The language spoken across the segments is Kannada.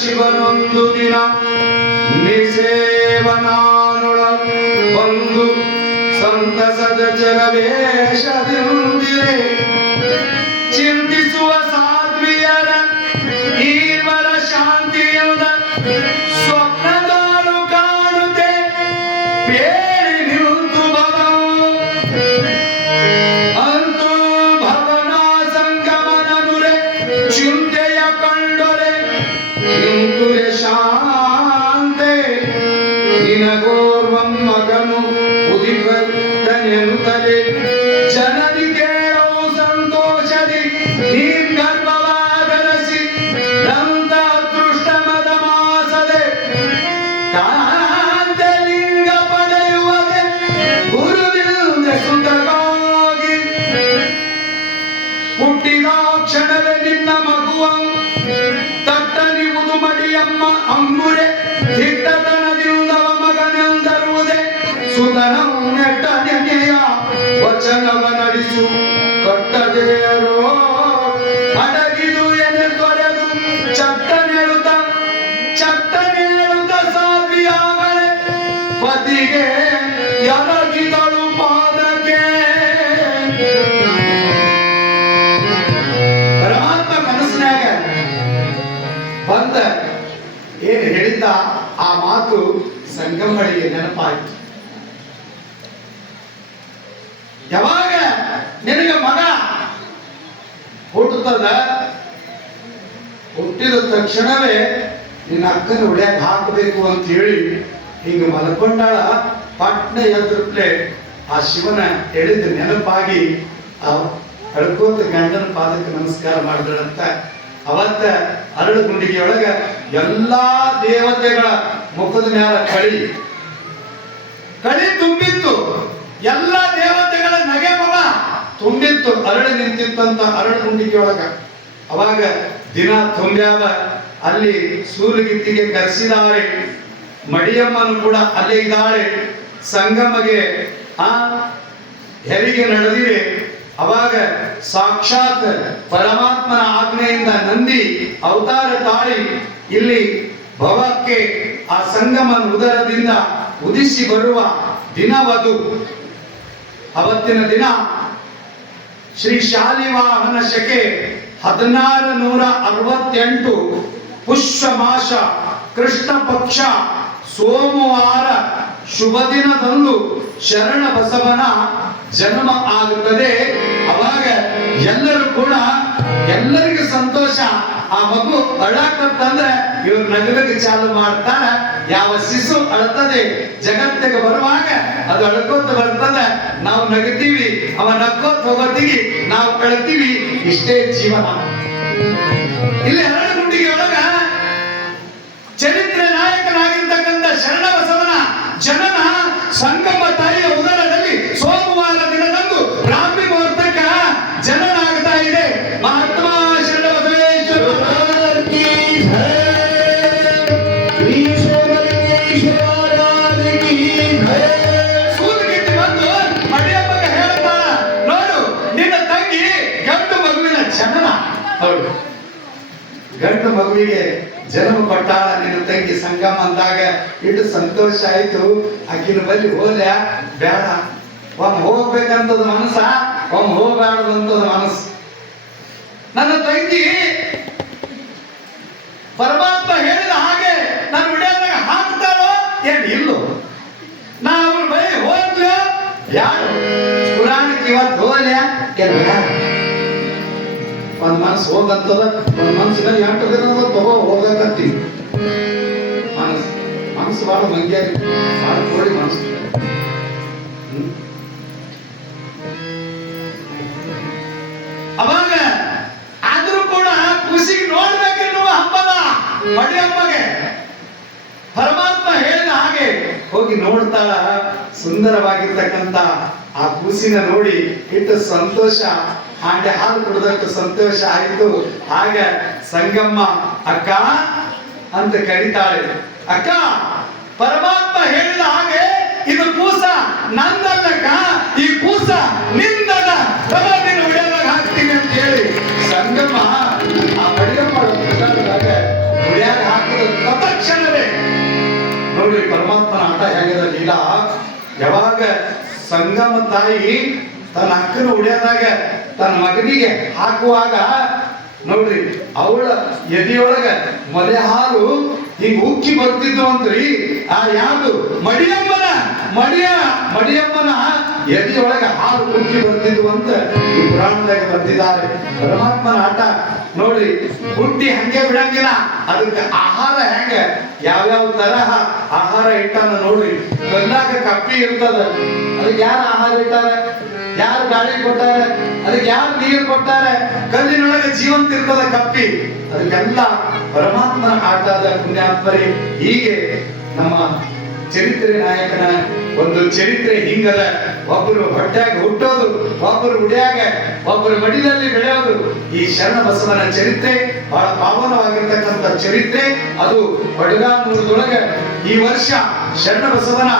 ಶಿವನೊಂದು ದಿನ ನಿಸೇವನಾನುಳ ಬಂದು ಸಂತಸದ ಜಗವೇಶದಿಂದಿರೆ ಚಿಂತಿಸುವ ಸಾಧ್ವಿಯರ ಈವರ ಶಾಂತಿಯಿಂದ ಸ್ವಪ್ನದಾಳು ಕಾಣುತ್ತೆ ಬೇರೆ ನಿಂತು ಭವವು ಅಂತೂ ಭವನ ಸಂಗಮನನುರೆ ಚಿಂತೆಯ ಕಂಡೊರೆ ಚಿಂತುರೆ ಶಾಂತೆ ನಿನಗೋರ್ವಂ ಮಗನು ಉದಿಪತ್ತನೆನುತ್ತಲೆ ಜನನಿ ಕೇಳವು ಸಂತೋಷದಿ ನೀನ್ ಗರ್ಭವಾದರಸಿ ದಂತ ಅದೃಷ್ಟ ಮದ ಮಾಸದೆ ಕಾಂತಲಿಂಗ ಪಡೆಯುವುದೇ ಗುರುವಿಂದ ಸುತಗಾಗಿ ಹುಟ್ಟಿದ ಕ್ಷಣವೇ ನಿನ್ನ ಮಗುವ ತಟ್ಟನಿವುದು ಮಡಿಯಮ್ಮ ಅಂಗುರೆ ದಿಟ್ಟತನದಿಂದವ ಮಗನೆಂದರುವುದೇ ಸುತನವು ನೆಟ್ಟ ನೆನೆಯ ವಚನವ ನಡೆಸು ಕಟ್ಟದೇರೋ ಅಡಗಿದು ಎನೆ ತೊರೆದು ಚಟ್ಟನೆಳುತ್ತ ಸಾಧ್ವಿಯಾಗಳೆ ಪತಿಗೆ ಎರಗಿದಳು ಪಾದಕ್ಕೆ. ಪರಮಾತ್ಮ ಕನಸಿನಾಗ ಬಂದ ಏನು ಹೇಳಿದ್ದ ಆ ಮಾತು ಸಂಗಮಳಿಗೆ ನೆನಪಾಯಿತು. ಯಾವಾಗ ನಿನಗೆ ಮಗ ಹುಟ್ಟುತ್ತದ, ಹುಟ್ಟಿದ ತಕ್ಷಣವೇ ನಿನ್ನ ಅಕ್ಕನ ಹೊಡ್ಯಾಕ ಹಾಕಬೇಕು ಅಂತ ಹೇಳಿ ಹಿಂಗ ಮಲ್ಕೊಂಡಾಳ. ಪಟ್ನ ಎದ್ರಪ್ಲೆ ಆ ಶಿವನ ಹೇಳಿದ ನೆನಪಾಗಿ ಅಳ್ಕೋತ ಗಂಡನ ಪಾದಕ್ಕೆ ನಮಸ್ಕಾರ ಮಾಡಿದಳಂತ. ಅವತ್ತ ಅರಳು ಗುಂಡಿಗೆಯೊಳಗ ಎಲ್ಲಾ ದೇವತೆಗಳ ಮುಖದ ಮ್ಯಾಲ ಕಳಿ ತುಂಬಿತ್ತು. ಎಲ್ಲ ದೇವತೆಗಳ ನಗೆ ಮಗ ತುಂಬಿತ್ತು, ಅರಳು ನಿಂತಿತ್ತಂತ ಅರಳು ಗುಂಡಿಗೆಯೊಳಗ. ಅವಾಗ ದಿನ ತುಂಬ್ಯಾವ. ಅಲ್ಲಿ ಸೂರ್ಯಗಿತ್ತಿಗೆ ಕರೆಸಿದಾಳೆ. ಮಡಿಯಮ್ಮನು ಕೂಡ ಅಲ್ಲೇ ಇದ್ದಾಳೆ. ಸಂಗಮಗೆ ಹೆರಿಗೆ ನಡೆದಿದೆ. ಅವಾಗ ಸಾಕ್ಷಾತ್ ಪರಮಾತ್ಮನ ಆಜ್ಞೆಯಿಂದ ನಂದಿ ಅವತಾರ ತಾಳಿ ಇಲ್ಲಿ ಭವಕ್ಕೆ ಆ ಸಂಗಮನ ಉದರದಿಂದ ಉದಿಸಿ ಬರುವ ದಿನವದು. ಅವತ್ತಿನ ದಿನ ಶ್ರೀ ಶಾಲಿವಾಹನ ಶಕೆ 1668 ಪುಷ್ಯ ಮಾಸ ಕೃಷ್ಣ ಪಕ್ಷ ಸೋಮವಾರ ಶುಭ ದಿನದಂದು ಶರಣ ಬಸವನ ಜನ್ಮ ಆಗುತ್ತದೆ. ಅವಾಗ ಎಲ್ಲರೂ ಕೂಡ ಎಲ್ಲರಿಗೂ ಸಂತೋಷ. ಆ ಮಗು ಅಳಕತ್ತಂದ್ರೆ ಇವ್ರು ನಗಲಿಕ್ಕೆ ಚಾಲು ಮಾಡ್ತಾರ. ಯಾವ ಶಿಶು ಅಳ್ತದೆ ಜಗತ್ತಿಗೆ ಬರುವಾಗ ಅದು ಅಳ್ಕೋತ ಬರ್ತದೆ, ನಾವು ನಗತೀವಿ, ಅವ ನಕ್ಕೋತ ಹೋಗೋತಿಗೆ ನಾವು ಅಳ್ತೀವಿ. ಇಷ್ಟೇ ಜೀವನ. ಇಲ್ಲಿ ಅರಳಗುಂಡಿಗೆ ಒಳಗ ಚರಿತ್ರೆ ನಾಯಕನಾಗಿರ್ತಕ್ಕಂಥ ಶರಣ ಬಸವನ ಜನನ ಸಂಗಮ ತಾಯಿಯ ಉದರದಲ್ಲಿ ಸೋಮವಾರ ದಿನದಂದು ಬ್ರಾಹ್ಮಿ ಮುಹೂರ್ತಕ್ಕ ಜನನ ಆಗ್ತಾ ಇದೆ. ಮಹಾತ್ಮ ಶರಣ ಬಸವೇಶ್ವರ ಸೂತಗಿತ್ತಿ ಬಂದು ಮಡಿಯಪ್ಪಗೆ ಹೇಳ್ತಾಳ, ನೋಡು ನಿನ್ನ ತಂಗಿ ಗಂಡು ಮಗುವಿನ ಜನನ. ಹೌದು, ಗಂಡು ಮಗುವಿಗೆ ಜನ್ಮ ಕೊಟ್ಟಾಳ ನಿನ್ನ ತಂಗಿ ಸಂಗಮ ಅಂದಾಗ ಇಟ್ಟು ಸಂತೋಷ ಆಯ್ತು. ಆಕಿನ ಬಳಿ ಹೋದ್ಯಾ ಬೇಡ, ಒಮ್ಮೆ ಹೋಗ್ಬೇಕಂತದ ಮನಸ್ಸ, ಒಮ್ಮೆ ಹೋಗ್ಬಾರ್ದಂತದ ಮನಸ್ಸು. ನನ್ನ ತಂಗಿ ಪರಮಾತ್ಮ ಹೇಳಿದ ಹಾಗೆ ನಾನು ವಿಡಿಯೋದಾಗ ಹಾಕ್ತಾರೋ ಏನ್ ಇಲ್ಲೋ, ನಾ ಅವ್ರ ಬಳಿ ಹೋಗ್ಲೋ ಯಾರು ಪುರಾಣಕ್ಕೆ ಇವತ್ತು ಹೋಗ್ಲ್ಯಾ ಒಂದ್ ಮನಸ್ಸು ಹೋಗಂತದ. ಒಂದ್ ಮನಸ್ಸಿನ 8 ದಿನ ತಗೋ ಹೋಗಕತ್ತಿ. ಮನಸ್ಸು ಬಹಳ ಮಂಗ್ಯಾರಿ, ಬಹಳ ಕೋಡಿ ಮನಸ್ಸು. ಅವಾಗ ಆದ್ರೂ ಕೂಡ ಖುಷಿಗೆ ನೋಡ್ಬೇಕೆನ್ನುವ ಹಬ್ಬದ ಮಡಿಯಮ್ಮಗೆ ಪರಮಾತ್ಮ ಹೇಳಿದ ಹಾಗೆ ಹೋಗಿ ನೋಡ್ತಾಳ. ಸುಂದರವಾಗಿರ್ತಕ್ಕಂಥ ಆ ಕೂಸಿನ ನೋಡಿ ಇಟ್ಟು ಸಂತೋಷ, ಹಾಗೆ ಹಾಲು ಕುಡಿದಷ್ಟು ಸಂತೋಷ ಆಯಿತು. ಆಗ ಸಂಗಮ್ಮ ಅಕ್ಕ ಅಂತ ಕರೀತಾಳೆ. ಅಕ್ಕ, ಪರಮಾತ್ಮ ಹೇಳಿದ ಹಾಗೆ ಇದು ಕೂಸ ನಂದಲ್ಲಕ್ಕ, ಈ ಕೂಸ ನಿಂದಲ್ಲ, ನಿನ್ನ ಉಡಿಯಾದಾಗ ಹಾಕ್ತೀನಿ ಅಂತ ಹೇಳಿ ಸಂಗಮ್ಮ ಆ ಮಡಿಯಮ್ಮ ಉಡಿಯಾಗ ಹಾಕಿ ಯಶೋದಮ್ಮ ತಾಯಿ ತನ್ನ ಅಕ್ಕನ ಉಡಿಯೋದಾಗ ತನ್ನ ಮಗನಿಗೆ ಹಾಕುವಾಗ ನೋಡ್ರಿ ಅವಳ ಎದೆಯೊಳಗ ಮೊಲೆ ಹಾಲು ಹಿಂಗ ಉಕ್ಕಿ ಬರ್ತಿದ್ವು ಅಂತ್ರಿ. ಆ ಯಾವುದು ಮಡಿಯಮ್ಮನ ಎದೆಯೊಳಗ ಹಾಲು ಉಕ್ಕಿ ಬರ್ತಿದ್ವು ಅಂತ ಈ ಪುರಾಣದಾಗ ಬರ್ತಿದ್ದಾರೆ. ಪರಮಾತ್ಮನ ಆಟ ನೋಡ್ರಿ, ಹುಟ್ಟಿ ಹಂಗೆ ಬಿಡಂಗಿಲ್ಲ. ಅದಕ್ಕೆ ಆಹಾರ ಹೆಂಗ ಯಾವ್ಯಾವ ತರಹ ಆಹಾರ ಇಟ್ಟಾನ ನೋಡ್ರಿ. ಕಲ್ಲಾಗ ಕಪ್ಪಿ ಇರ್ತದ, ಅದಕ್ಕೆ ಯಾರು ಆಹಾರ ಇಟ್ಟಾರ? ಯಾರು ಗಾಳಿ ಕೊಟ್ಟಾರ? ಅದಕ್ಕೆ ಯಾರು ನೀರು ಕೊಟ್ಟಾರ? ಕಲ್ಲಿನೊಳಗೆ ಜೀವಂತ ಇರ್ತದ ಕಪ್ಪಿ. ಅದಕ್ಕೆಲ್ಲ ಪರಮಾತ್ಮನ ಆಟದ ಪುಣ್ಯಾತ್ಮರಿ. ಹೀಗೆ ನಮ್ಮ ಚರಿತ್ರೆ ನಾಯಕನ ಒಂದು ಚರಿತ್ರೆ ಹಿಂಗದ. ಒಬ್ಬರು ಹೊಟ್ಟ್ಯಾಗ ಹುಟ್ಟೋದು, ಒಬ್ಬರು ಉಡ್ಯಾಗ, ಒಬ್ಬರು ಮಡಿಲಲ್ಲಿ ಬೆಳೆಯೋದು. ಈ ಶರಣ ಬಸವನ ಚರಿತ್ರೆ ಬಹಳ ಪಾವನವಾಗಿರ್ತಕ್ಕಂಥ ಚರಿತ್ರೆ. ಅದು ಬಡಗಾನೂರದೊಳಗೆ ಈ ವರ್ಷ ಶರಣ ಬಸವನ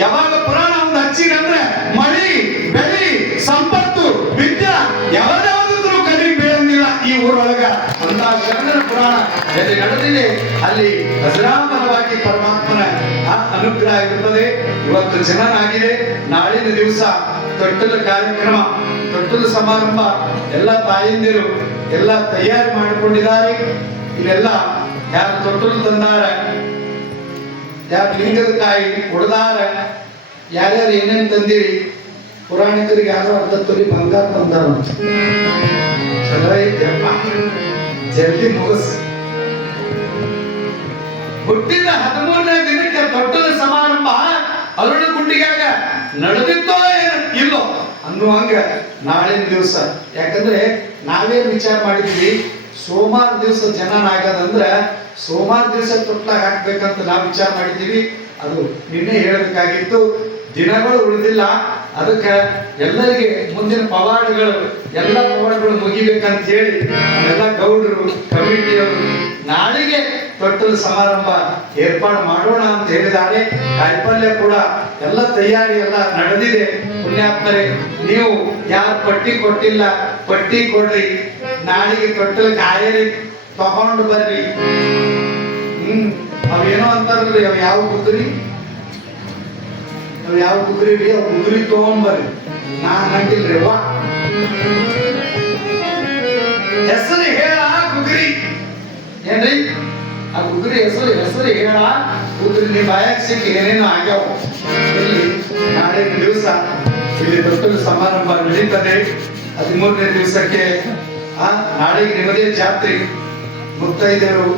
ಯಾವಾಗ ಪುರಾಣ ಒಂದು ಹಚ್ಚಿರಂದ್ರೆ ಮಳಿ ಬೆಳಿ ಸಂಪತ್ತು ವಿದ್ಯಾ ಯಾವ್ದಾದ್ರು ಕಣ್ಣಿಗೆ ಬೀಳಂಗಿಲ್ಲ ಈ ಊರೊಳಗ. ಅಂತ ಶರಣರ ಪುರಾಣ ಎಲ್ಲಿ ನಡೆದಿದೆ ಅಲ್ಲಿ ಅಜರಾಮರವಾಗಿ ಪರಮಾತ್ಮನ ಅನುಗ್ರಹ ಇರುತ್ತದೆ. ಇವತ್ತು ಜನನಾಗಿದೆ. ನಾಳಿನ ದಿವಸ ತೊಟ್ಟಲು ಕಾರ್ಯಕ್ರಮ, ತೊಟ್ಟಲು ಸಮಾರಂಭ ಎಲ್ಲ ತಾಯಂದಿರು ಎಲ್ಲ ತಯಾರಿ ಮಾಡಿಕೊಂಡಿದ್ದಾರೆ. ಇಲ್ಲೆಲ್ಲ ಯಾರು ತೊಟ್ಟಲು ತಂದಾರ, ಯಾರು ಲಿಂಗದ ಕಾಯಿ ಹೊಡೆದಾರ, ಯಾರ್ಯಾರು ಏನೇನು ತಂದಿರಿ. ಪುರಾಣಿಕರಿಗೆ ಯಾರೋ ಅರ್ಧ ತೊಲಿ ಬಂಗಾರ ತಂದಾರ. ಚಲೋ ಐತೆಪ್ಪ, ಜಲ್ದಿ ಮುಗಿಸ್. ಹುಟ್ಟಿದ 13ನೇ ದಿನಕ್ಕೆ ತೊಟ್ಟಲ ಸಮಾರಂಭ ಅರುಣ ಗುಂಡಿಗಾಗ ನಡೆದಿತ್ತೋ ಇಲ್ಲೋ ಅನ್ನುವಂಗ ನಾಳಿನ ದಿವಸ. ಯಾಕಂದ್ರೆ ನಾವೇನ್ ವಿಚಾರ ಮಾಡಿದ್ವಿ, ಸೋಮವಾರ ದಿವಸ ಜನನ ಆಗದಂದ್ರ ಸೋಮವಾರ ದಿವಸ ತೊಟ್ಲಾಗ ಹಾಕ್ಬೇಕಂತ ನಾವು ವಿಚಾರ ಮಾಡಿದ್ದೀವಿ. ಅದು ನಿನ್ನೆ ಹೇಳಬೇಕಾಗಿತ್ತು, ದಿನಗಳು ಉಳಿದಿಲ್ಲ. ಅದಕ್ಕೆ ಎಲ್ಲರಿಗೆ ಮುಂದಿನ ಪವಾಡಗಳು ಎಲ್ಲ ಪವಾಡಗಳು ಮುಗಿಬೇಕಂತ ಹೇಳಿ ನಮ್ಮೆಲ್ಲ ಗೌಡರು ಕಮಿಟಿಯವರು ನಾಳೆಗೆ ತೊಟ್ಟಲು ಸಮಾರಂಭ ಏರ್ಪಾಡು ಮಾಡೋಣ ಅಂತ ಹೇಳಿದ್ದಾರೆ. ಕಾಯಿಪಲ್ಯ ಕೂಡ ಎಲ್ಲ ತಯಾರಿ ಎಲ್ಲ ನಡೆದಿದೆ. ಪುಣ್ಯಾತ್ಮರೇ, ನೀವು ಯಾರು ಪಟ್ಟಿ ಕೊಟ್ಟಿಲ್ಲ ಪಟ್ಟಿ ಕೊಡ್ರಿ. ನಾಳೆಗೆ ತೊಟ್ಟಲು ಕಾಯರಿ ತಗೊಂಡು ಬರ್ರಿ. ಅವೇನೋ ಅಂತಾರಲ್ರಿ, ಅವ್ ಯಾವ ಕುದುರಿ ರೀ, ಅವ್ ಕುದುರಿ ತಗೊಂಡ್ಬರ್ರಿ. ನಾ ಅನ್ನಂಗಿಲ್ರಿ. ವಾ ಹೆಸರು ಹೇಳ ಕುದುರಿ ಏನ್ರಿ? ಆ ಕುದುರೆ ಹೆಸರು ಹೇಳ ಕುದುರೆ. ನಿಮ್ಮ ಬಾಯಾಗ ಸಿಕ್ಕಿ ಏನೇನು ಆಗ್ಯಾವ. ಇಲ್ಲಿ ನಾಳೆ ದಿವಸ ಇಲ್ಲಿ ತೊಟ್ಟಲು ಸಮಾರಂಭ ನಡೀತದೆ. 13ನೇ ದಿವಸಕ್ಕೆ ನಾಳೆಗೆ ನಿಮ್ಮದೇ ಜಾತ್ರೆ. ಮುತ್ತೈದೆಯರು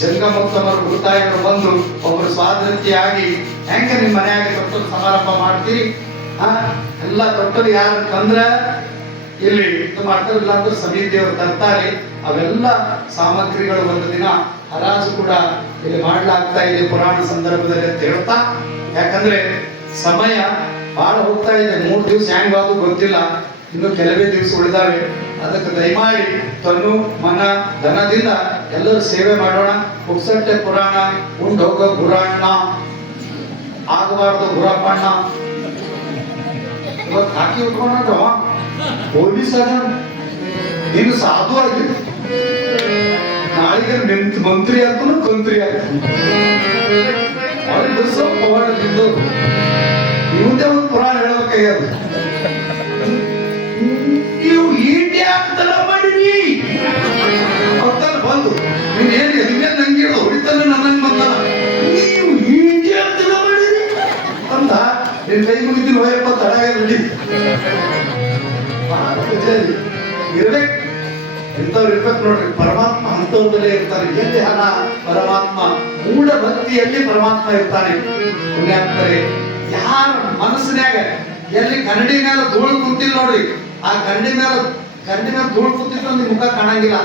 ಜಂಗಮೋತ್ತಮರು ಉಳಿತಾಯರು ಬಂದು ಒಬ್ಬರು ಸ್ವಾತಂತ್ರ್ಯಾಗಿ ಹೆಂಗ ನಿಮ್ಮ ಮನೆಯಾಗಿ ತೊಟ್ಟಲು ಸಮಾರಂಭ ಮಾಡ್ತೀರಿ. ಎಲ್ಲ ತೊಟ್ಟಲು ಯಾರು ತಂದ್ರ ಇಲ್ಲಿ ಮಾಡ್ತಾರಿಲ್ಲ ಅಂದ್ರೆ ಸಮಿತಿಯವರು ತರ್ತಾರೆ. ಅವೆಲ್ಲ ಸಾಮಗ್ರಿಗಳು ಒಂದು ದಿನ ಹರಾಜು ಕೂಡ ಇಲ್ಲಿ ಮಾಡ್ಲಾಗ್ತಾ ಇದೆ ಪುರಾಣ ಸಂದರ್ಭದಲ್ಲಿ ಅಂತ ಹೇಳ್ತಾ. ಯಾಕಂದ್ರೆ ಸಮಯ ಬಹಳ ಹೋಗ್ತಾ ಇದೆ. 3 ದಿವಸ ಹೆಂಗಾದ್ರು ಗೊತ್ತಿಲ್ಲ, ಇನ್ನು ಕೆಲವೇ ದಿವಸ ಉಳಿದಾವೆ. ಅದಕ್ಕೆ ದಯಮಾಡಿ ತನು ಮನ ಧನದಿಂದ ಎಲ್ಲರೂ ಸೇವೆ ಮಾಡೋಣ. ಪುಕ್ಸಟ್ಟೆ ಪುರಾಣ ಉಂಡು ಹೋಗೋ ಗುರಾಣ ಆಗಬಾರ್ದು ಗುರಪ್ಪಣ್ಣ. ಇವತ್ತು ಹಾಕಿ ಉಟ್ಕೊಂಡ್ರ ಪೊಲೀಸ್ ಅದ, ನೀನು ಸಾಧು ಆಗಿ ನಾಳೆಗೆ ನಿಂತು ಮಂತ್ರಿ ಆಗ್ತಾನು ಕಂತ್ರಿ ಆಗ್ತಾನು. ಪವಾಡದಿದ್ದು ಇವಂದೇ ಒಂದು ಪುರಾಣ ಹೇಳಬೇಕಾಗ್ಯದ. ನೀವು ಈಟಿ ಆಗ್ತಲ್ಲ ಮಾಡಿರಿ ಅವತ್ತಲ್ಲ ಬಂದು ನೀನ್ ಹೇಳಿ ನಿಮ್ಗೆ ನಂಗೆ ಹೊಡಿತಾನೆ ನನಗೆ ಬಂದಲ್ಲ. ನೀವು ಈಟಿ ಆಗ್ತಲ್ಲ ಮಾಡಿರಿ ಅಂತ ನಿನ್ ಕೈ ಮುಗಿದಿನ ಹೋಯಪ್ಪ ತಡಗ ಬಿಡಿ ಇರ್ಬೇಕು. ಇಂಥವ್ರು ಇರ್ಬೇಕು ನೋಡ್ರಿ. ಪರಮಾತ್ಮ ಅಂತವ್ರಲ್ಲೇ ಇರ್ತಾನೆ. ಎಲ್ಲಿ ಹಣ ಪರಮಾತ್ಮ, ಮೂಢ ಭಕ್ತಿಯಲ್ಲಿ ಪರಮಾತ್ಮ ಇರ್ತಾನೆ. ಪುಣ್ಯಾತ್ಮರೇ, ಯಾರ ಮನಸ್ಸಿನಾಗ ಎಲ್ಲಿ ಕನ್ನಡಿ ಮೇಲೆ ಧೂಳು ಕುಂತಿಲ್ಲ ನೋಡ್ರಿ, ಆ ಕನ್ನಡಿ ಮೇಲೆ ಧೂಳು ಕುಂತಿತ್ತು ಅಂದ್ರೆ ಮುಖ ಕಾಣಂಗಿಲ್ಲ.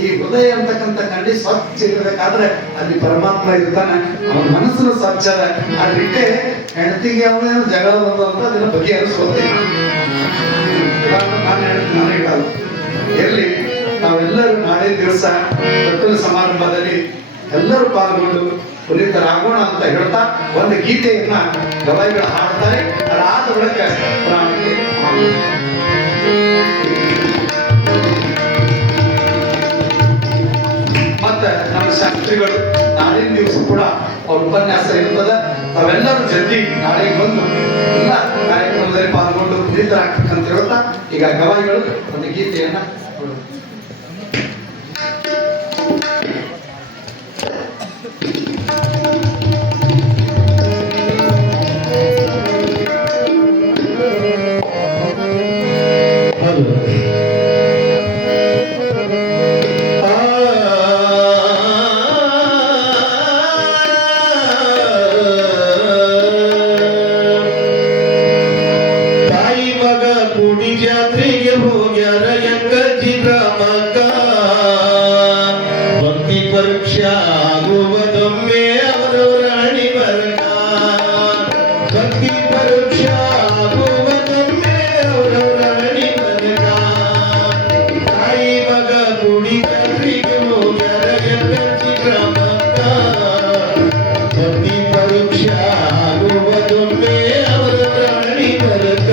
ಈ ಹೃದಯ ಅಂತಕ್ಕಂಥ ಕನ್ನಡಿ ಸ್ವಚ್ಛ ಇರಬೇಕಾದ್ರೆ ಅಲ್ಲಿ ಪರಮಾತ್ಮ ಇರ್ತಾನೆ. ಅವನ ಮನಸ್ಸನ್ನು ಸ್ವಚ್ಛ ಅದ. ಅದಕ್ಕೆ ಹೆಂಡತಿಗೆ ಅವನೇನು ಜಗಳ ಬಂದು ಅಂತ ಅದನ್ನ ಬಗೆಹರಿಸ್ಕೋತೀನಿ. ನಾನು ನನಗಿಡಲ್ಲ. ಎಲ್ಲಿ ನಾವೆಲ್ಲರೂ ನಾಳೆ ದಿವಸ ತೊಟ್ಟಲು ಸಮಾರಂಭದಲ್ಲಿ ಎಲ್ಲರೂ ಪಾಲ್ಗೊಂಡು ಪುನೀತರಾಗೋಣ ಅಂತ ಹೇಳ್ತಾ ಒಂದು ಗೀತೆಯನ್ನ ಗವಾಯಿಗಳು ಹಾಡ್ತಾರೆ. ಅದಾದ ಬಳಿಕ ಪುರಾಣಕ್ಕೆ ಮತ್ತೆ ನಮ್ಮ ಶಾಸ್ತ್ರಿಗಳು ನಾಳಿನ ದಿವಸ ಕೂಡ ಅವ್ರ ಉಪನ್ಯಾಸ ಇರ್ತದ. ತಾವೆಲ್ಲರೂ ಜಲ್ದಿ ನಾಳೆಗೆ ಬಂದು ಎಲ್ಲ ಕಾರ್ಯಕ್ರಮದಲ್ಲಿ ಪಾಲ್ಗೊಂಡು ಪುನೀತರಾಗ್ತಕ್ಕಂತ ಹೇಳ್ತಾ ಈಗ ಗವಾಯಿಗಳು ಒಂದು ಗೀತೆಯನ್ನ ಕೊಡು. ಜಾತ್ರೆಗೆ ಹೋಗ್ಯಾರ ಎಂಕಜ್ಜಿ ಗ್ರಾಮಕ್ಕ ಭಕ್ತಿ ಪರೀಕ್ಷಾ ಆಗುವುದೊಮ್ಮೆ ಅವರವರ ಹಣಿ ಬರಕ ಭಕ್ತಿ ಪರೀಕ್ಷಾ ಆಗುವುದೊಮ್ಮೆ ಅವರವರ ಹಣಿ ಬರಕ ತಾಯಿ ಮಗ ಗುಡಿ ಜಾತ್ರೆಗೆ ಹೋಗ್ಯಾರ ಎಂಕಜ್ಜಿ ಗ್ರಾಮಕ್ಕ ಭಕ್ತಿ ಪರೀಕ್ಷಾ ಆಗುವುದೊಮ್ಮೆ ಅವರವರ ಹಣಿ ಬರಕ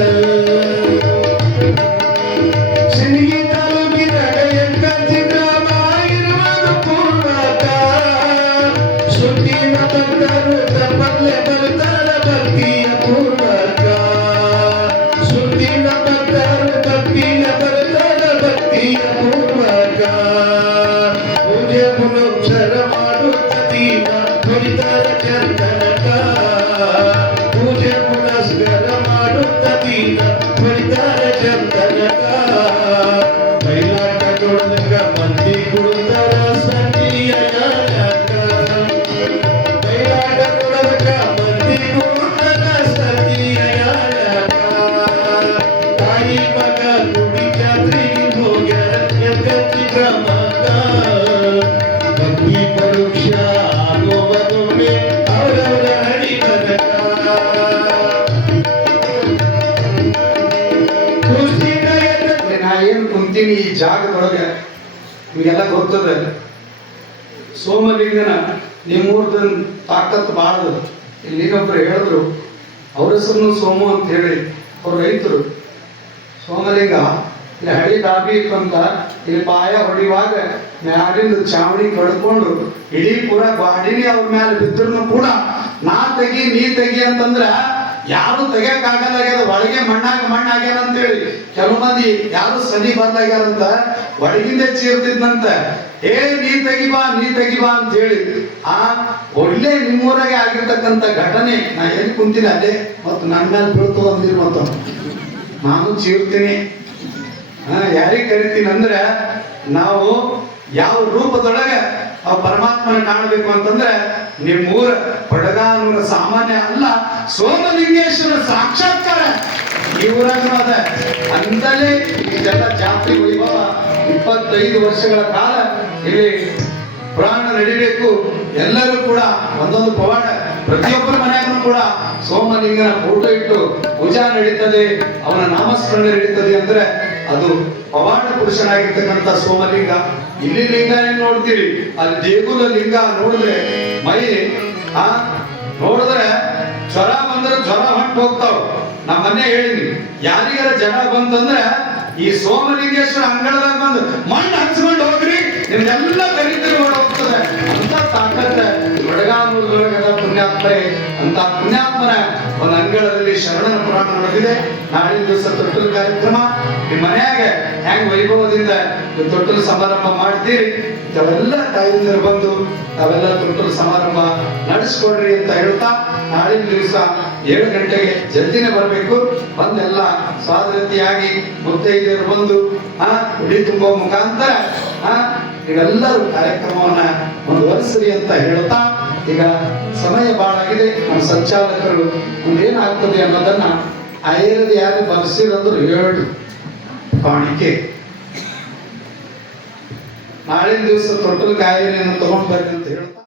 ಪೂಜೆ ಪುನಸ್ಕಾರ ಮಾಡುತ್ತೀನ ಹೊಡಿತಾರ ಚಂದನಕ ಬೈಲಾಟ ನೋಡಿದಾಗ ಮಂದಿ ಕುಡುತ್ತಾರ ಸಂಧಿಯ ಬೈಲಾಟ ನೋಡಿದಾಗ ಮಂದಿ ಕುಡುತ್ತಾರ ಸಂಧಿಯ ತಾಯಿ ಮಗ ಗುಡಿ ಜಾತ್ರೆಗೆ ಹೋಗ್ಯಾರ ಎಂಕಜ್ಜಿ ಗ್ರಾಮಕ್ಕ ಭಕ್ತಿ ಪರೀಕ್ಷಾ ಆಗುವುದೊಮ್ಮೆ ಅವರವರ ಹಣಿ ಬರಕ ನಾ ಏನ್ ಕುಂತೀನಿ ಈ ಜಾಗದೊಳಗೆ ನಿಮಗೆಲ್ಲ ಗೊತ್ತದ. ಸೋಮಲಿಂಗನ ನಿಮ್ಮೂರ್ದ ತಾಕತ್ ಬಾಳದು. ಇಲ್ಲಿ ಇನ್ನೊಬ್ರು ಹೇಳಿದ್ರು, ಅವ್ರ ಹೆಸರು ಸೋಮು ಅಂತ ಹೇಳಿ, ಅವ್ರು ರೈತರು. ಸೋಮಲಿಂಗ ಇಲ್ಲಿ ಹಳಿ ದಾಬಿ ಇತ್ತಂತ ಇಲ್ಲಿ ಪಾಯ ಹೊಡಿವಾಗ ಮ್ಯಾಲಿಂದ ಚಾವಣಿ ಕಡ್ಕೊಂಡು ಇಡೀ ಪೂರ ಗಾಡಿನೇ ಅವ್ರ ಮೇಲೆ ಬಿದ್ದರೂ ಕೂಡ ನಾ ತೆಗಿ ನೀ ತೆಗಿ ಅಂತಂದ್ರ ಯಾರು ತೆಗಿಯಕ್ಕಾಗಲ್ಲಾಗ್ಯದ. ಒಳಗೆ ಮಣ್ಣಾಗ್ಯಾರ ಅಂತೇಳಿ ಕೆಲವು ಮಂದಿ ಯಾರು ಸನಿ ಬಂದಾಗ್ಯಾರಂತ ಒಳಗಿಂದ ಚೀರ್ತಿದ್ನಂತ. ನೀ ತೆಗಿಬಾ ಅಂತ ಹೇಳಿ ಒಳ್ಳೆ ನಿಮ್ಮೂರಾಗೆ ಆಗಿರ್ತಕ್ಕಂಥ ಘಟನೆ. ನಾ ಎಲ್ಲಿ ಕುಂತೀನಿ ಅಲ್ಲೇ ಮತ್ತು ನನ್ನ ಮೇಲೆ ಬೀಳ್ತು ಅಂದಿರು ಮತ್ತು ನಾನು ಚೀರ್ತೀನಿ. ಯಾರಿಗೆ ಕರಿತೀನಿ ಅಂದ್ರೆ ನಾವು ಯಾವ ರೂಪದೊಳಗೆ ಆ ಪರಮಾತ್ಮನ ಕಾಣಬೇಕು ಅಂತಂದ್ರೆ ನಿಮ್ಮೂರ ಬಡಗಾನೂರ ಸಾಮಾನ್ಯ ಅಲ್ಲ, ಸೋಮಲಿಂಗೇಶ್ವರ ಸಾಕ್ಷಾತ್ಕಾರ ಈ ಊರಾಗೂ ಅದ. ಅಂತಲೇ ಇದೆಲ್ಲ ಜಾತ್ರೆ ವೈಭವ 25 ವರ್ಷಗಳ ಕಾಲ ಇಲ್ಲಿ ಪುರಾಣ ನಡಿಬೇಕು. ಎಲ್ಲರೂ ಕೂಡ ಒಂದೊಂದು ಪವಾಡ, ಪ್ರತಿಯೊಬ್ಬರ ಮನೆಯಾಗೂ ಕೂಡ ಸೋಮಲಿಂಗನ ಫೋಟೋ ಇಟ್ಟು ಪೂಜಾ ನಡೀತದೆ, ಅವನ ನಾಮಸ್ಮರಣೆ ನಡೀತದೆ ಅಂದ್ರೆ ಅದು ಪವಾಡ ಪುರುಷನಾಗಿರ್ತಕ್ಕಂಥ ಸೋಮಲಿಂಗ. ಇಲ್ಲಿ ಲಿಂಗ ಏನ್ ನೋಡ್ತೀರಿ, ಅಲ್ಲಿ ದೇಗುಲ ಲಿಂಗ ನೋಡಿದ್ರೆ ಮೈ ನೋಡಿದ್ರೆ ಜ್ವರ ಬಂದ್ರೆ ಜ್ವರ ಹೊಂಟು ಹೋಗ್ತಾವ. ನಾ ಮೊನ್ನೆ ಹೇಳಿನಿ, ಯಾರಿಗಾರ ಜನ ಬಂತಂದ್ರೆ ಈ ಸೋಮಲಿಂಗೇಶ್ವರ ಅಂಗಳದಾಗ ಬಂದು ಮಣ್ಣು ಹಚ್ಕೊಂಡು ಹೋಗ್ರಿ, ನಿಮ್ದೆಲ್ಲ ದರಿದ್ರ ಹೋಗ್ತದೆ ಅಂತ ತಾಕತ್ತ ಬಡಗಾನೂರೊಳಗೆಲ್ಲ ಪುಣ್ಯಾತ್ಮರೇ. ಅಂತ ಪುಣ್ಯಾತ್ಮನ ಒಂದು ಅಂಗಳದಲ್ಲಿ ಶರಣನ ಪುರಾಣ ನಡೆದಿದೆ. ನಾಳಿನ ದಿವಸ ತೊಟ್ಟಲು ಕಾರ್ಯಕ್ರಮ ನಿಮ್ಮ ಮನೆಯಾಗ ಹೆಂಗ್ ವೈಭವದಿಂದ ತೊಟ್ಟಲು ಸಮಾರಂಭ ಮಾಡ್ತೀರಿ, ತಾವೆಲ್ಲ ತಾಯಿಂದರು ಬಂದು ತಾವೆಲ್ಲ ತೊಟ್ಟಲು ಸಮಾರಂಭ ನಡೆಸ್ಕೊಡ್ರಿ ಅಂತ ಹೇಳ್ತಾ, ನಾಳಿನ ದಿವಸ 7 ಗಂಟೆಗೆ ಜಲ್ದಿನೇ ಬರಬೇಕು. ಬಂದೆಲ್ಲ ಸ್ವಾಗತಿಯಾಗಿ ಮುತ್ತೈದೆಯರು ಬಂದು ಉಡಿ ತುಂಬುವ ಮುಖಾಂತರ ನೀವೆಲ್ಲರೂ ಕಾರ್ಯಕ್ರಮವನ್ನ ಮುಂದುವರಿಸ್ರಿ ಅಂತ ಹೇಳ್ತಾ, ಈಗ ಸಮಯ ಬಹಳಾಗಿದೆ. ನಮ್ಮ ಸಂಚಾಲಕರು ಮುಂದೇನಾಗ್ತದೆ ಅನ್ನೋದನ್ನ ಐರದು ಯಾರು ಬರ್ಸಿರಂದ್ರು 7 ಕಾಣಿಕೆ. ನಾಳಿನ ದಿವಸ ತೊಟ್ಟಲು ಕಾಯಿಲೆಯನ್ನು ತಗೊಂಡ್ ಬರ್ರಿ ಅಂತ ಹೇಳ್ತಾ